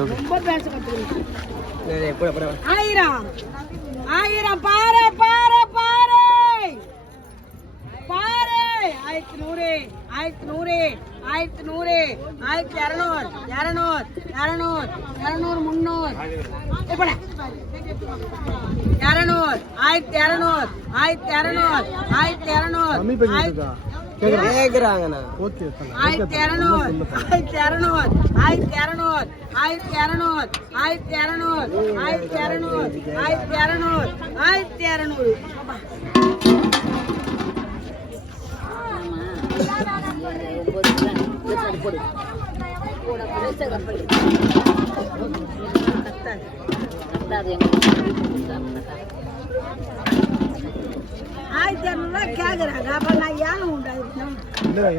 ரொம்ப பேச கத்துக்கிறேன். 1000 1000 பாரு பாரு பாரு பாரு 1100 1100 1100 1200 200 200 200 300 எப்படா 200 1200 1200 1200 கேக்குறாங்கண்ணா. ஓகே 1200 1200 1200 1200 1200 1200 1200 1200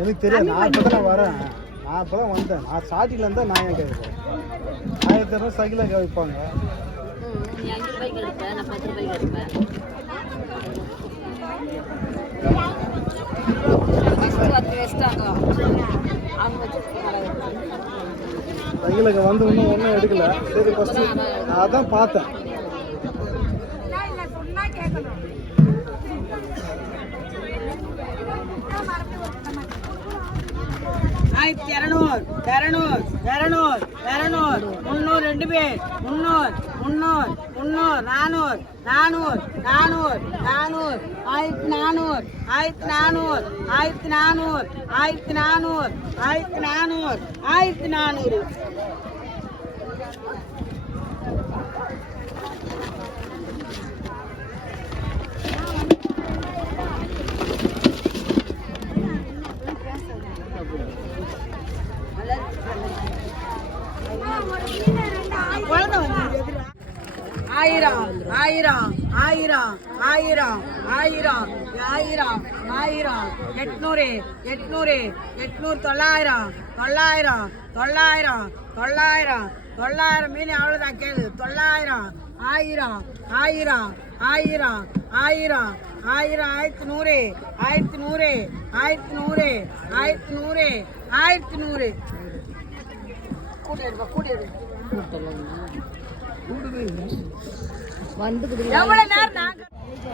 எனக்கு தெரியாது. நான் இப்பதான் வரேன். நான் இப்பதான் வந்தேன். நான் ஸ்டார்டிங்ல இருந்தா நான் ஏன் கேட்க 1200 சைக்கிள வைப்பாங்க. சைக்கிளுக்கு வந்து ஒன்றும் எடுக்கல. சரி ஃபர்ஸ்ட் நான் அதான் பார்த்தேன். 1200 200 200 200 300 2 பேர் 300 300 300 400 400 400 400 1400 1400 1400 1400 1400 1000 1000 1000 1000 1000 1000 1000 800 800 800 900 900 900 900 மீன் அவ்வளோதான் கேளு 900 1000 1000 1000 1000 1000 1100 1100 1100 1100 1100 கூட எவ்வளவு நேரம் நாங்க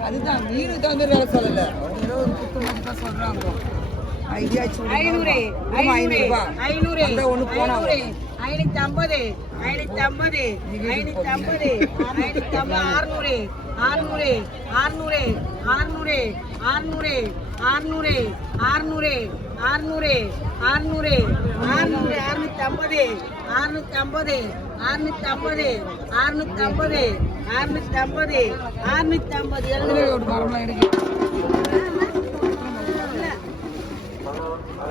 அதுதான் மீனுக்கு தகுந்த வேலை சொல்லல. சொல்றாங்க 500 500 500 ஒண்ணு போனா 550 550 550 550 600 600 600 600 600 600 600 600 600 650 650 650 650 650 650 எழுதுற ஒரு மரம்லாம் இருக்கு.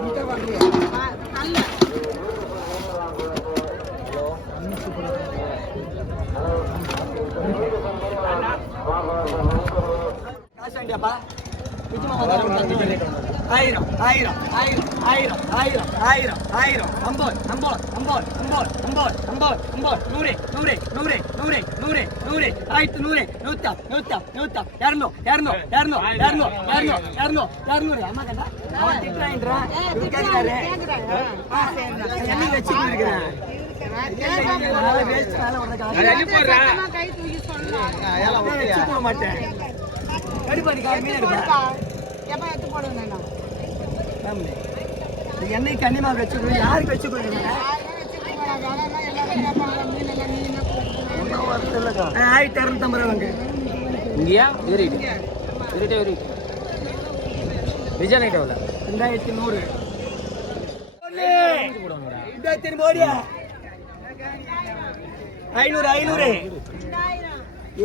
இந்த வரலையா நல்ல காசாண்டியாப்பா நிச்சயமா 1000 1000 1000 1000 1000 1000 1000 50 50 50 50 50 50 100 100 100 100 100 100 1100 100 200 200 200 அம்மா கண்டா அவன் திட்டுறான்றான் இது கேக்குறாரு என்ன வெச்சு இருக்கிறேன் வேஸ்ட் வேலை வரதா கை தூக்கி சொல்லலாம் ஏல வெச்சு மாட்டேன் கடிபாடி கால் மீன் எடுப்பா எப்ப எடுத்து போடுவேன் நான் ஆமா எண்ணெய் கண்ணிமா வெச்சுக்கோ யாருக்கு வெச்சுக்கோ நீங்க ஒண்ணு வரலக்கா 1250 வாங்க இங்கயா ஏறிடு ஏறிடு விஜய் நைட் எவ்வளவு 2100 இந்த திரும்ப ஓடியா 500 500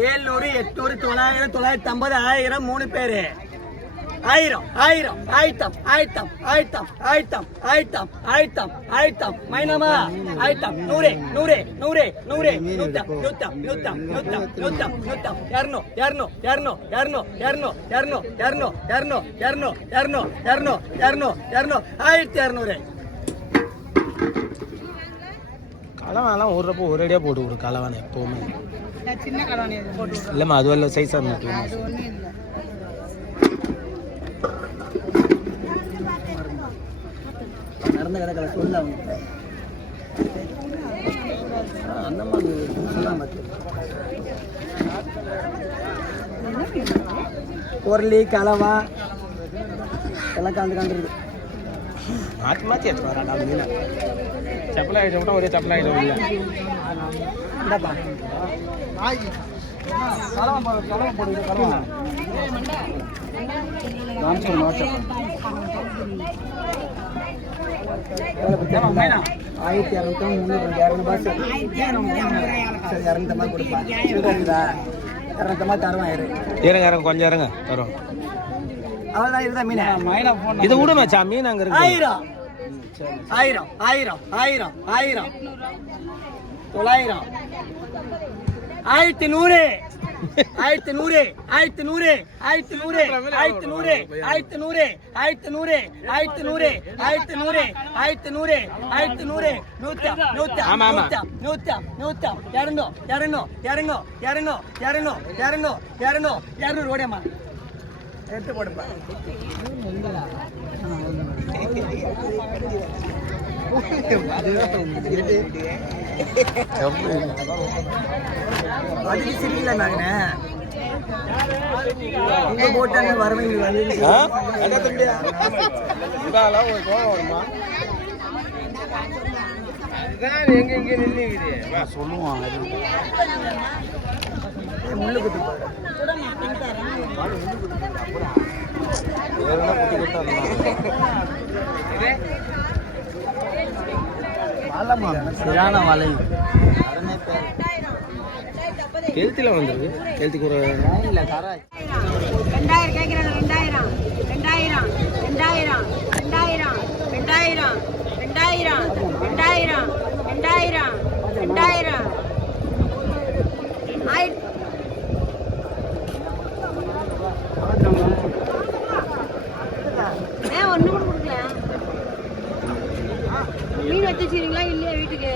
700 800 900 950 1000 3 பேரு 1000 1000 ஆயிட்டம் ஆயிட்டம் ஆயிட்டம் ஆயிட்டம் ஆயிட்டம் ஆயிட்டம் ஆயிட்டம் மைனமா ஆயிட்டம் 100 100 100 100 100 100 100 100 100 200 200 200 200 200 200 200 200 200 200 1200 கலவானெல்லாம் ஓடுறப்போ ஒரேடியா போட்டு விடு. கலவானை எப்பவுமே சின்ன கலவானை போட்டு இல்லம்மா அது வரல சைஸா இருக்கு. அது ஒண்ணு இல்ல நடந்த கதை சொல்ல அவங்க அந்த மாதிரி சொல்லாம பொருளி கலவா எல்லாம் கலந்துருக்கு மாற்றி மாற்றி எடுத்து வராடா மீன் செப்பல் ஆகிட்டோம்னா ஒரே செப்பல் ஆகிட்டோம் இல்லை இந்தாப்பா கலவை போடுது கலவா வாட்ஸ்அப் 1200 300 சரி 200 கொடுப்பேன் இருக்குதா 200 தருவான் இருங்க கொஞ்சம் இருங்க தரும் அவ்வளோதான் இதுதான் மீன் இது விடு மச்சான் மீன் அங்கே இருக்கு 1000 1000 1000 1000 1000 900 1100 1100 1100 1100 1100 1100 1100 1100 1100 1100 200 ஓடியம்மா எடுத்து போடுப்பா அதுக்கு சரியில்லை நாங்க இங்க போட்டாங்க வரவங்க வந்து சொல்லுவான் முள்ளு குத்தி சரியான வலை கெழுத்தில வந்துருக்கு கெழுத்துக்கு ஒரு இல்லை கரை 2000 கேட்குறாங்க 2000 ஏன் ஒன்று கூட கொடுக்கல மீன் வச்சுக்கிறீங்களா இல்லையா வீட்டுக்கு